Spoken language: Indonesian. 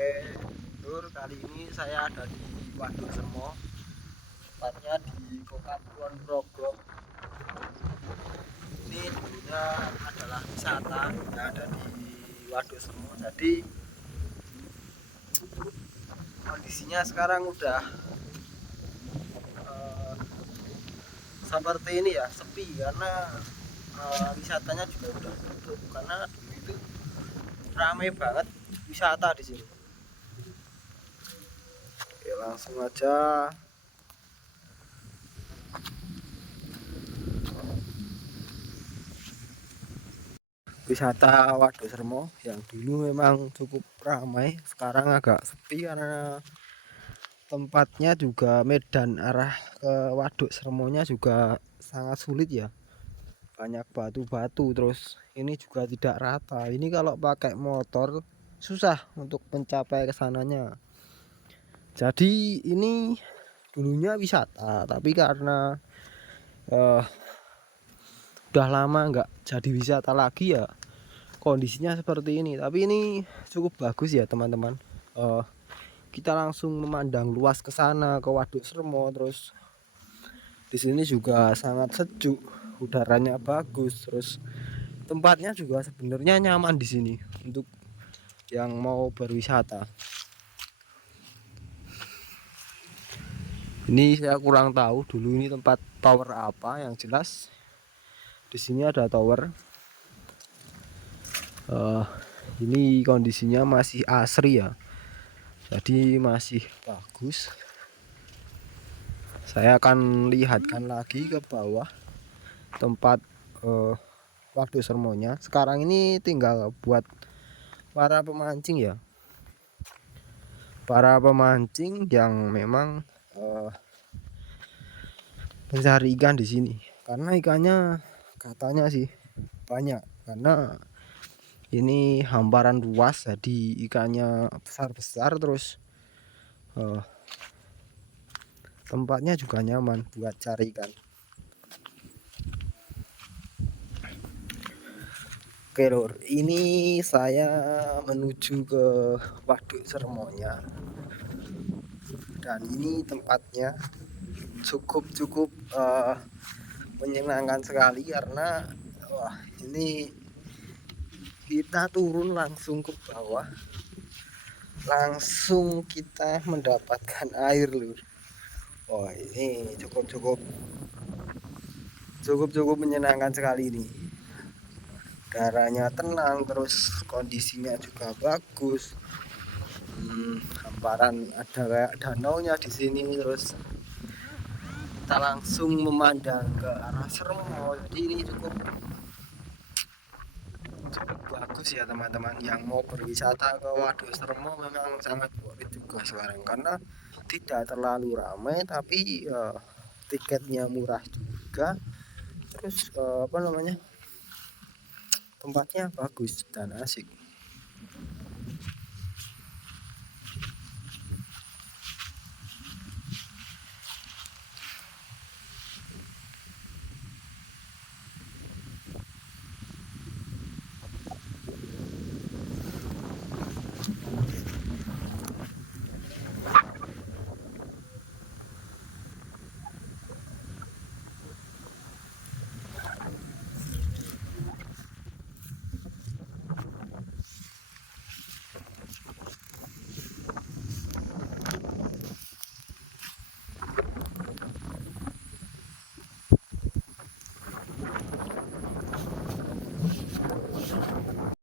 Oke, Lur, kali ini saya ada di Waduk Semo, tepatnya di Kota Kulon Progo. Ini dulunya adalah wisata yang ada di Waduk Semo. Jadi kondisinya sekarang udah eh, seperti ini ya, sepi karena wisatanya juga udah tutup karena dulu itu ramai banget wisata di sini. Oke, langsung aja. Wisata Waduk Semo yang dulu memang cukup ramai, sekarang agak sepi karena tempatnya juga medan arah ke Waduk Semonya juga sangat sulit ya. Banyak batu-batu, terus ini juga tidak rata. Ini kalau pakai motor susah untuk mencapai ke sananya. Jadi ini dulunya wisata, tapi karena eh, udah lama nggak jadi wisata lagi ya, kondisinya seperti ini. Tapi ini cukup bagus ya teman-teman. Eh, kita langsung memandang luas ke sana ke Waduk Semo, terus di sini juga sangat sejuk, udaranya bagus, terus tempatnya juga sebenarnya nyaman di sini untuk yang mau berwisata. Ini saya kurang tahu dulu ini tempat tower apa, yang jelas di sini ada tower. Ini kondisinya masih asri ya, jadi masih bagus. Saya akan lihatkan lagi ke bawah tempat Waduk Semonya. Sekarang ini tinggal buat para pemancing ya, para pemancing yang memang mencari ikan di sini, karena ikannya katanya sih banyak, karena ini hamparan luas jadi ikannya besar-besar, terus tempatnya juga nyaman buat cari ikan. Oke Lur, ini saya menuju ke Waduk Semonya, dan ini tempatnya cukup menyenangkan sekali karena wah, ini kita turun langsung ke bawah, langsung kita mendapatkan air Lur. Wah, ini cukup menyenangkan sekali ini. Udaranya tenang, terus kondisinya juga bagus. Hamparan ada kayak danaunya di sini, terus kita langsung memandang ke arah Semo. Jadi ini cukup bagus ya teman-teman, yang mau berwisata ke Waduk Semo memang sangat worth it juga sekarang, karena tidak terlalu ramai, tapi tiketnya murah juga, terus tempatnya bagus dan asik.